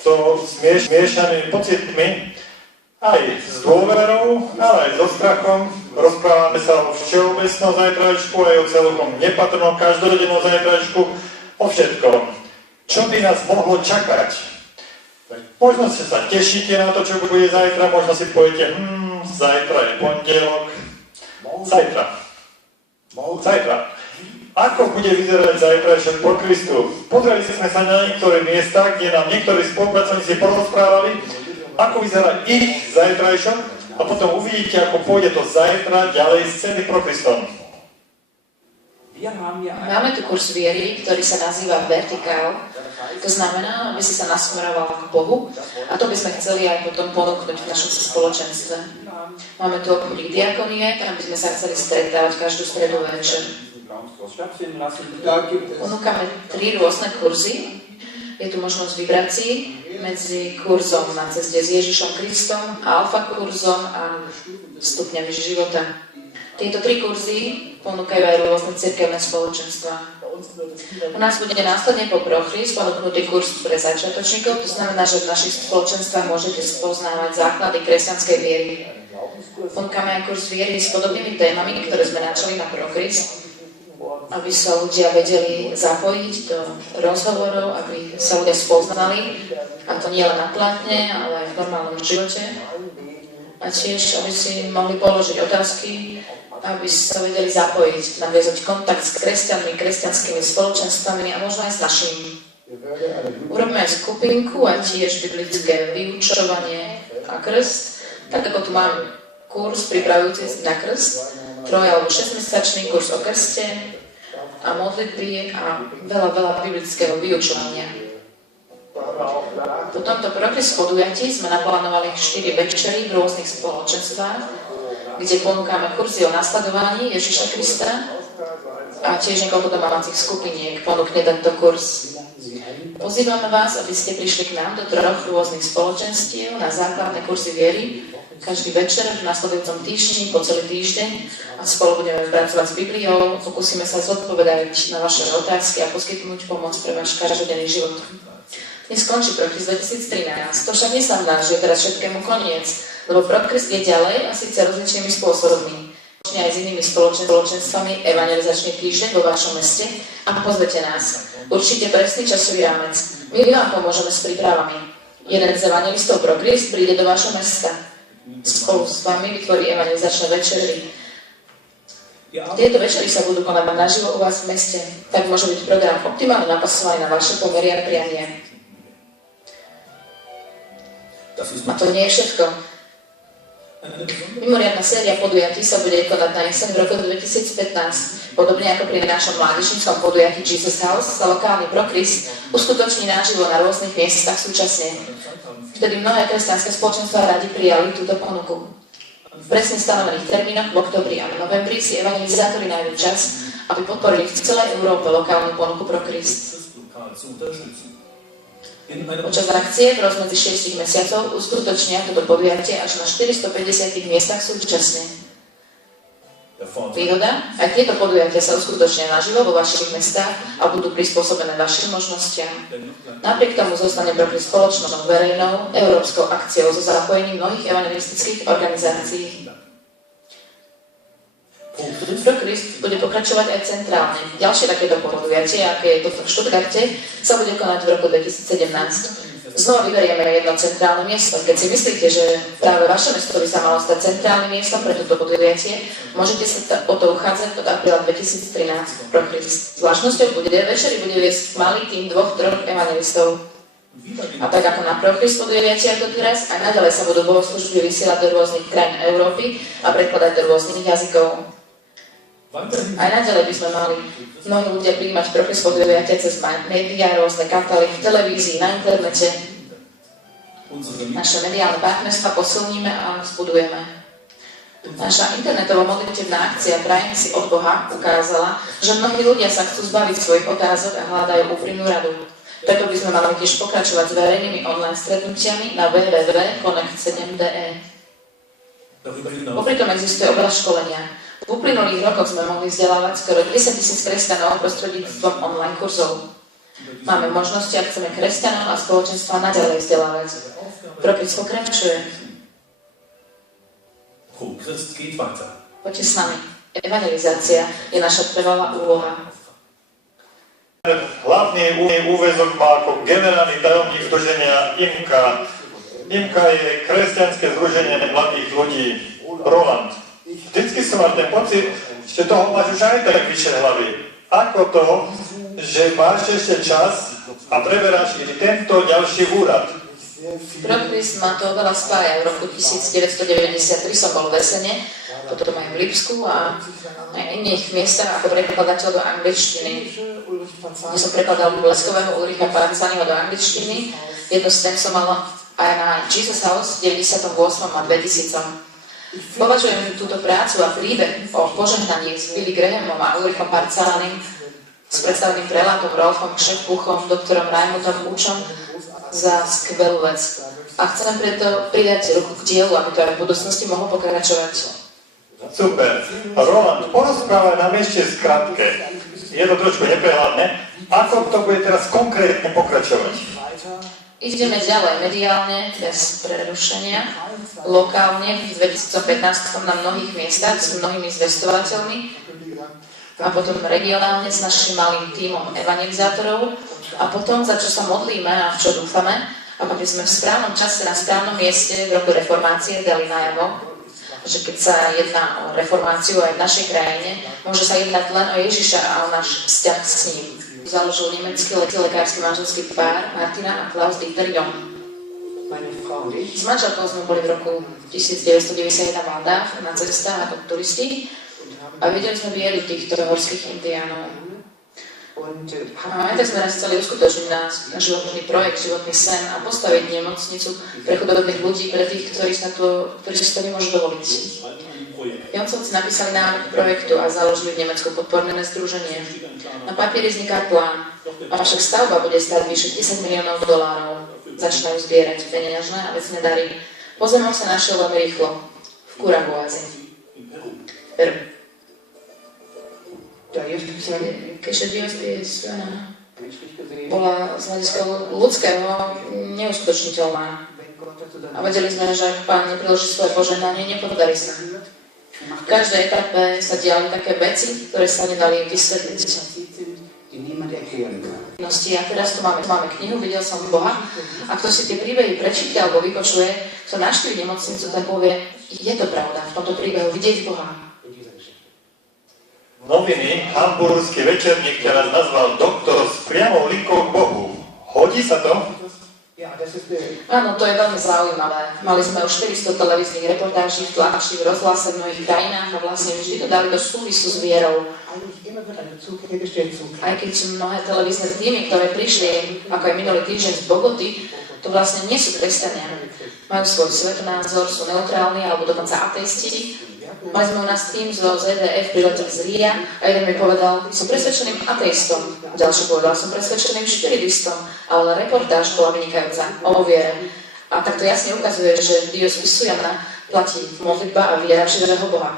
so zmiešanými pocitmi, aj s dôverou, ale aj so strachom. Rozprávame sa o všeobecnom zajtrajšku, aj o celkom nepatrnom každodennom zajtrajšku, o všetkom. Čo by nás mohlo čakať? Možno sa tešíte na to, čo bude zajtra, možno si poviete, zajtra je pondelok. Zajtra. Ako bude vyzerať zajtrajšok po Kristu? Pozreli sme sa na niektoré miesta, kde nám niektorí spolupracovníci porozprávali, ako vyzerá ich zajtrajšok, a potom uvidíte, ako pôjde to zajtra ďalej z ceny pro Kristom. Máme tu kurz viery, ktorý sa nazýva Vertikál. To znamená, aby si sa nasmeroval k Bohu, a to by sme chceli aj potom ponúknuť v našom spoločenstve. Máme tu obchodík diakonie, tam by sme sa chceli stretávať každú stredu večer. Ponúkame 3 rôzne kurzy. Je tu možnosť vybrať si medzi kurzom na ceste s Ježišom Kristom, alfa kurzom a stupňami života. Tieto 3 kurzy ponúkajú aj rôzne cirkevné spoločenstvá. U nás bude následne po Prochris ponúknutý kurz pre začiatočníkov, to znamená, že v našich spoločenstvách môžete spoznávať základy kresťanskej viery. Ponúkame aj kurz viery s podobnými témami, ktoré sme načali na Prochris, aby sa ľudia vedeli zapojiť do rozhovorov, aby sa ľudia spoznali, a to nie len na plátne, ale aj v normálnom živote. A tiež, aby si mohli položiť otázky, aby sa vedeli zapojiť, naviazať kontakt s kresťanmi, kresťanskými spoločenstvami a možno aj s našimi. Urobíme aj skupinku a tiež biblické vyučovanie a krst, tak ako tu mám kurz pripravujúci na krst, 3 alebo 6-mesačný kurz o krste a modlitby a veľa biblického vyučovania. Po tomto Prochris podujatí sme naplánovali 4 večery v rôznych spoločenstvách, kde ponúkame kurzy o nasledovaní Ježiša Krista a tiež niekoľko domácich skupiniek ponúkne tento kurz. Pozývame vás, aby ste prišli k nám do 3 rôznych spoločenstiev na základné kurzy viery každý večer v nasledujúcom týždni po celý týždeň a spolu budeme pracovať s Bibliou, pokúsime sa zodpovedať na vaše otázky a poskytnúť pomoc pre váš každodenný život. Dnes skončí Prochris 2013, to však neznamená, že je teraz všetkému koniec, lebo Prochris je ďalej a síce rozličnými spôsobmi. Aj s inými spoločenstvami evangelizačný týždeň vo vašom meste a pozvete nás. Určite presný časový rámec. My vám pomôžeme s prípravami. Jeden z evangelistov Prochris príde do vašho mesta. Spolu s vami vytvorí evangelizačné večery. Tieto večery sa budú konať naživo u vás v meste, tak môže byť program optimálne napasovaný na vaše pomery a priania. A to nie je všetko. Mimoriadna séria podujatí sa bude konať na jeseň v roku 2015. Podobne ako pri našom mládežníckom podujatí Jesus House sa lokálny Prochris uskutoční naživo na rôznych miestach súčasne. Vtedy mnohé kresťanské spoločenstvá radi prijali túto ponuku. V presne stanovených termínoch v októbri a novembri si evangelizátori nájdu čas, aby podporili v celej Európe lokálnu ponuku Prochris. Počas akcie v rozmedzi 6 mesiacov uskutočnia toto podujatie až na 450 miestach súčasne. Výhoda? Aj tieto podujatia sa uskutočnia naživo vo vašich mestách a budú prispôsobené vašim možnostiam. Napriek tomu zostane Prochris spoločnou verejnou európskou akciou so zapojením mnohých evangelistických organizácií. Prochris bude pokračovať aj centrálne. Ďalšie takéto podujatie, aké je toto v Stuttgarte, sa bude konať v roku 2017. Znova vyberieme jedno centrálne miesto. Keď si myslíte, že práve vaše mesto by sa malo stať centrálnym miestom pre toto podujatie, môžete sa o to uchádzať od apríla 2013 v Prochris. Zvláštnosťou bude viesť malý tým 2-3 evangelistov. A tak ako na Prochris podujatiach doteraz, aj naďalej sa budú bohoslúžby vysielať do rôznych krajín Európy a prekladať do rôznych jazykov. Aj naďalej by sme mali mnohí ľudia prijímať Prochris podujatia cez médiá, rôzne kanály v televízii, na internete. Naše mediálne partnerstva posilníme a vzbudujeme. Naša internetová modlitebná akcia Prajem si od Boha ukázala, že mnohí ľudia sa chcú zbaviť svojich otázok a hľadajú úprimnú radu. Preto by sme mali tiež pokračovať s verejnými online stretnutiami na www.connect7.de. Popri tom existuje oblasť školenia. V uplynulých rokoch sme mohli vzdelávať skoro 10 000 kresťanov prostredníctvom online kurzov. Máme možnosti a chceme kresťanov a spoločenstva naďalej vzdelávať. Propis pokračuje. Goed, Christ geht weiter. Poďte s nami. Evangelizácia je naša trvalá úloha. Hlavný úväzok má ako generálny tajomník združenia IMKA. IMKA je kresťanské združenie mladých ľudí. Roland. Vždycky som mal ten pocit, že toho máš už aj tak vyššie hlavy. Ako to, že máš ešte čas a preberáš i tento ďalší úrad. Propis ma to veľa spája. V roku 1993 som bol v Esene, potom aj v Lipsku a na iných miestach ako prekladateľ do angličtiny. Ja som prekladal Bleskového Ulricha Parzaniho do angličtiny. Jednu z tém som mala aj na Jesus House v 98. a 2000. Považujem túto prácu a príbeh o požehnaní s Billy Grahamom a Ulrichom Parzanim, s predstaveným prelátom Rolfom Kšeppuchom, doktorom Raimundom Učom za skvelú vec. A chcem preto pridať ruku k dielu, aby to aj v budúcnosti mohlo pokračovať. Super. Roland, porozprávaj nám ešte skratke. Je to trošku neprehľadné. Ako to bude teraz konkrétne pokračovať? Ideme ďalej mediálne, bez prerušenia, lokálne v 2015 na mnohých miestach s mnohými zvestovateľmi a potom regionálne s našim malým tímom evangelizátorov a potom, za čo sa modlíme a v čo dúfame, aby sme v správnom čase na správnom mieste v roku reformácie dali najavo, že keď sa jedná o reformáciu aj v našej krajine, môže sa jednať len o Ježiša a o náš vzťah s ním. Založil nemecký lekársky manželský pár Martina a Klaus Dieter Jung. S manželkou sme boli v roku 1991 v Aldách na cestách ako turisti a videli sme vieru týchto horských indiánov. A aj tak sme raz chceli uskutočniť náš životný projekt, životný sen a postaviť nemocnicu pre chudobných ľudí, pre tých, ktorí si to nemôžu dovoliť. Joncovci napísali návrh projektu a založili v Nemecku podporné združenie. Na papieri vzniká plán, avšak stavba bude stáť vyše $10 miliónov. Začínajú zbierať peniažné a vecné dary. Pozemok sa našiel veľmi rýchlo v Curahuasi. Peru. Keďže Dios bola z hľadiska ľudského neuskutočniteľná. A vedeli sme, že ak Pán nepriloží svoje požehnanie, nepodarí sa. V každej etape sa diali také veci, ktoré sa nedali vysvetliť. A teraz tu máme knihu, Videl som Boha. A kto si tie príbehy prečíta alebo vypočuje, kto navštívi nemocnicu, tak povie, je to pravda, v tomto príbehu vidieť Boha. Noviny, hamburský večerník teraz nazval doktor s priamou linkou k Bohu. Hodí sa to? Áno, to je veľmi zaujímavé. Mali sme už 400 televíznych reportáží v tlači, v rozhlase v mnohých krajinách a vlastne vždy to dali do súvisu s vierou. Aj keď mnohé televízne týmy, ktoré prišli, ako aj minulý týždeň z Bogoty, to vlastne nie sú kresťania. Majú svoj svetonázor, sú neutrálni alebo dokonca ateisti. Mali sme u nás tým zo ZDF, priletel z Ria a jeden mi povedal, som presvedčeným ateistom. Ďalší povedal, som presvedčeným špiridistom, ale reportáž bola vynikajúca o viere. A takto jasne ukazuje, že Dios Usujana platí modlitba a viera v živého Boha.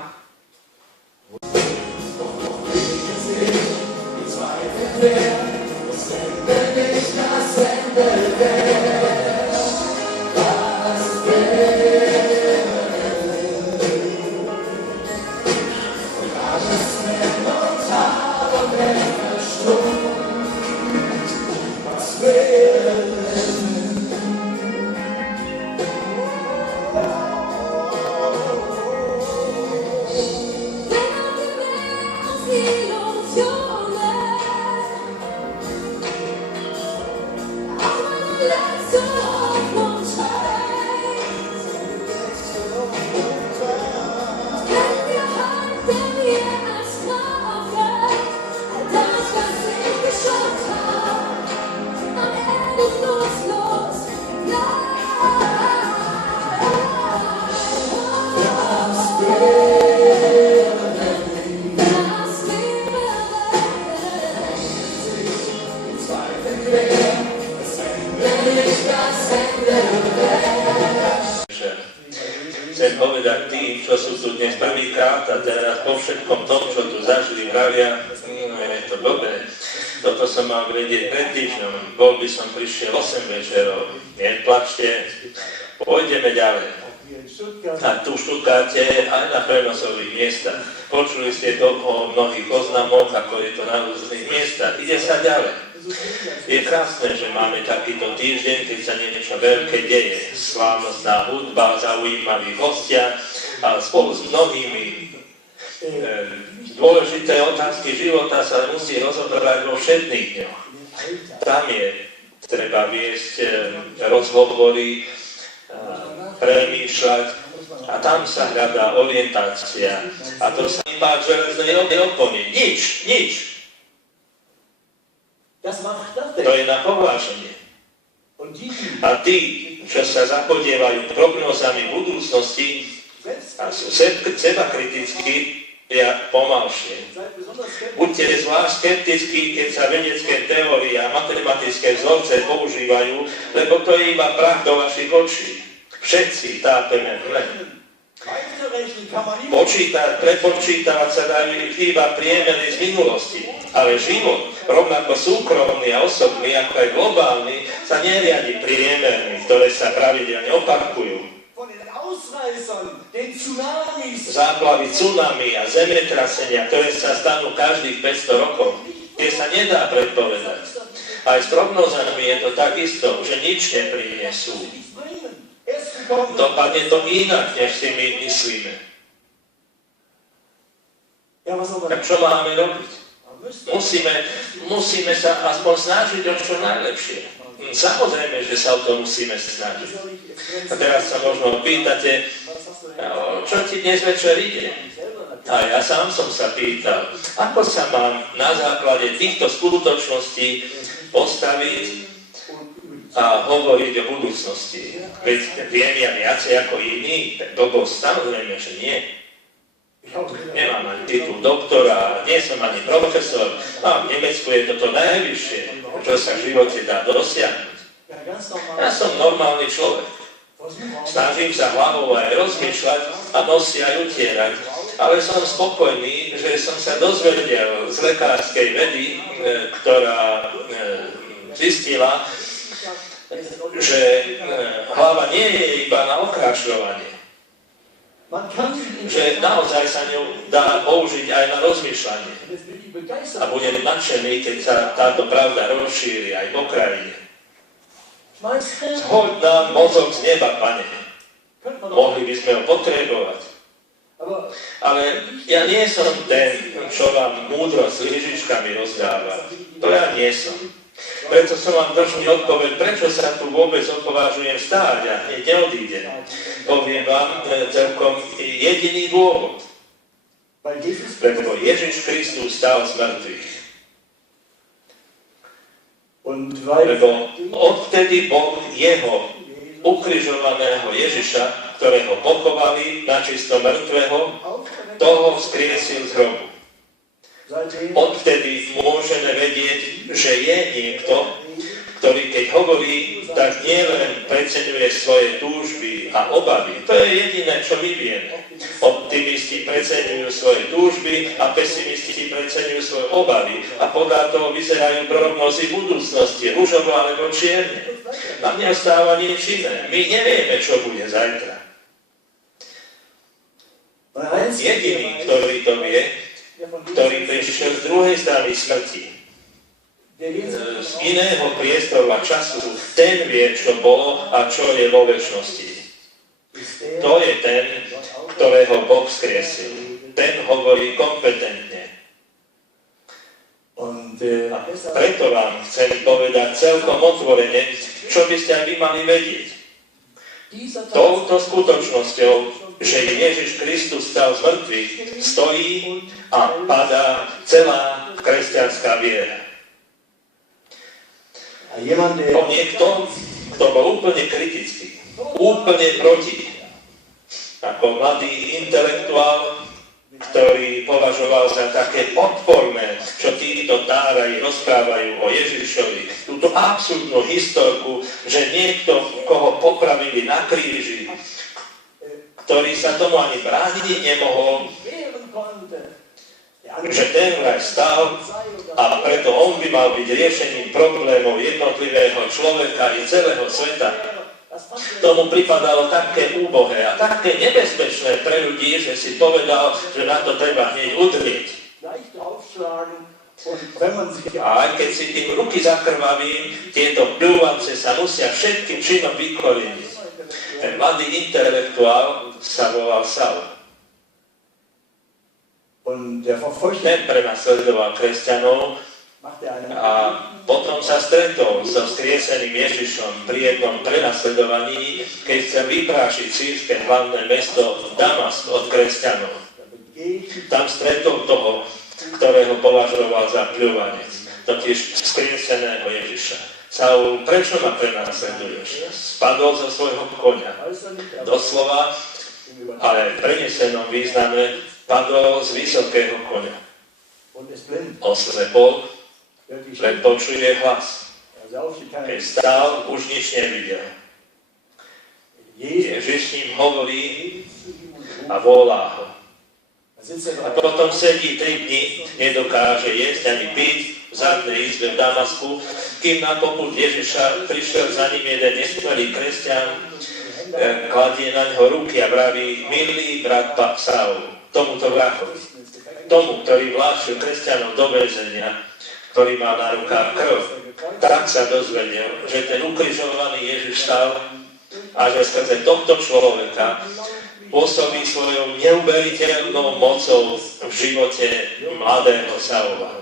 Chcem povedať tým, čo sú tu dnes prvýkrát a teraz po všetkom tom, čo tu zažili, pravia, je to dobré. Toto som mal vedieť pred týždňom. Bol by som prišiel 8 večerov. Neplačte, pôjdeme ďalej. A tu v Stuttgarte aj na prenosových miestach. Počuli ste to o mnohých oznamoch, ako je to na rôznych miestach. Ide sa ďalej. Je krásne, že máme takýto týždeň, keď sa niečo veľké deje. Slávnostná hudba, zaujímaví hostia a spolu s mnohými dôležité otázky života sa musí rozoberať vo všetných dňoch. Tam je treba viesť rozhovory, premýšľať a tam sa hľadá orientácia. A to sa iba železnej opony. Nič. To je na pováženie. A tí, čo sa zapodievajú prognózami budúcnosti a sú seba kritickí, ja pomalšie. Buďte zvlášť skeptickí, keď sa vedecké teórie a matematické vzorce používajú, lebo to je iba prach do vašich očí. Všetci tápeme v zle. Prepočítavať sa dajú iba priemery z minulosti, ale život, rovnako súkromný a osobný, ako aj globálny, sa neriadi priemermi, ktoré sa pravidelne opakujú. Záplavy, tsunami a zemetrasenia, ktoré sa stanú každých 500 rokov, tie sa nedá predpovedať. Aj s prognózami je to takisto, že nič neprinesú. Dopadne to inak, než si my myslíme. Tak čo máme robiť? Musíme sa aspoň snažiť o čo najlepšie. Samozrejme, že sa o to musíme snažiť. A teraz sa možno pýtate, čo ti dnes večer ide? A ja sám som sa pýtal, ako sa mám na základe týchto skutočností postaviť a hovoriť o budúcnosti. Veď viem ja viacej ako iní, tak samozrejme, že nie. Nemám ani titul doktora, nie som ani profesor, a v Nemecku je toto najvyššie, čo sa v živote dá dosiahnuť. Ja som normálny človek. Snažím sa hlavou aj rozmýšľať a nosy aj utierať, ale som spokojný, že som sa dozvedel z lekárskej vedy, ktorá zistila, že hlava nie je iba na okrašľovanie. Že naozaj sa ňou dá použiť aj na rozmýšľanie. A budem nadšený, keď sa táto pravda rozšíri aj po krajine. Zhoď nám mozog z neba, Pane. Mohli by sme ho potrebovať. Ale ja nie som ten, čo vám múdrosť s lyžičkami rozdáva. To ja nie som. Preto som vám dlžný odpoveď, prečo sa tu vôbec opovážujem stáť a hneď neodídem. Poviem vám celkom jediný dôvod. Lebo Ježiš Kristus stal z mŕtvych. Lebo odvtedy Boh jeho ukrižovaného Ježiša, ktorého pochovali načisto mŕtvého, toho vzkriesil z hrobu. Odvtedy môžeme vedieť, že je niekto, ktorý keď hovorí, tak nielen preceňuje svoje túžby a obavy. To je jediné, čo my vieme. Optimisti preceňujú svoje túžby a pesimisti preceňujú svoje obavy. A podľa toho vyzerajú prognozy budúcnosti, ružovo alebo čierne. Nám neostáva nič iné. My nevieme, čo bude zajtra. Jediný, ktorý to vie, ktorý prišiel z druhej strany smrti, z iného priestoru a času, ten vie, čo bolo a čo je vo večnosti. To je ten, ktorého Boh vzkriesil. Ten hovorí kompetentne. A preto vám chcem povedať celkom otvorene, čo by ste aj vy mali vedieť. Touto skutočnosťou, že Ježiš Kristus stal z mŕtvych, stojí a padá celá kresťanská viera. O niekto, kto bol úplne kritický, úplne proti, ako mladý intelektuál, ktorý považoval za také odporné, čo títo táraji rozprávajú o Ježišovi, túto absurdnú historku, že niekto, koho popravili na kríži, ktorý sa tomu ani brániť nemohol, že ten vraj stal A preto on by mal byť riešením problémov jednotlivého človeka i celého sveta. Tomu pripadalo také úbohé a také nebezpečné pre ľudí, že si povedal, že na to treba hneď udrieť. A aj keď si tým ruky zakrvavím, tieto pľúvance sa musia všetkým činom vykoreniť. Ten mladý intelektuál sa volal Saul. Ten prenasledoval kresťanov a potom sa stretol so skrieseným Ježišom pri jednom prenasledovaní, keď chcel vyprášiť sýrske hlavné mesto Damask od kresťanov. Tam stretol toho, ktorého považoval za pľúvanec, totiž skrieseného Ježiša. Saul, prečo ma prenasleduješ? Spadol zo svojho koňa. Doslova, ale v prenesenom význame padol z vysokého koňa. Oslepol, len počuje hlas. Keď stál, už nič nevidel. Ježiš s ním hovorí a volá ho. A potom sedí 3 dni, nedokáže jesť ani piť v zadnej izbe v Damasku, kým na popud Ježiša prišiel za ním jeden nesmelý kresťan, kladie na ňo ruky a vraví: milý brat Saul, tomuto vrahovi, tomu, ktorý vláčil kresťanov do väzenia, ktorý mal na rukách krv, tak sa dozvedel, že ten ukrižovaný Ježiš stal a že skrze tohto človeka pôsobí svojou neuveriteľnou mocou v živote mladého Saula.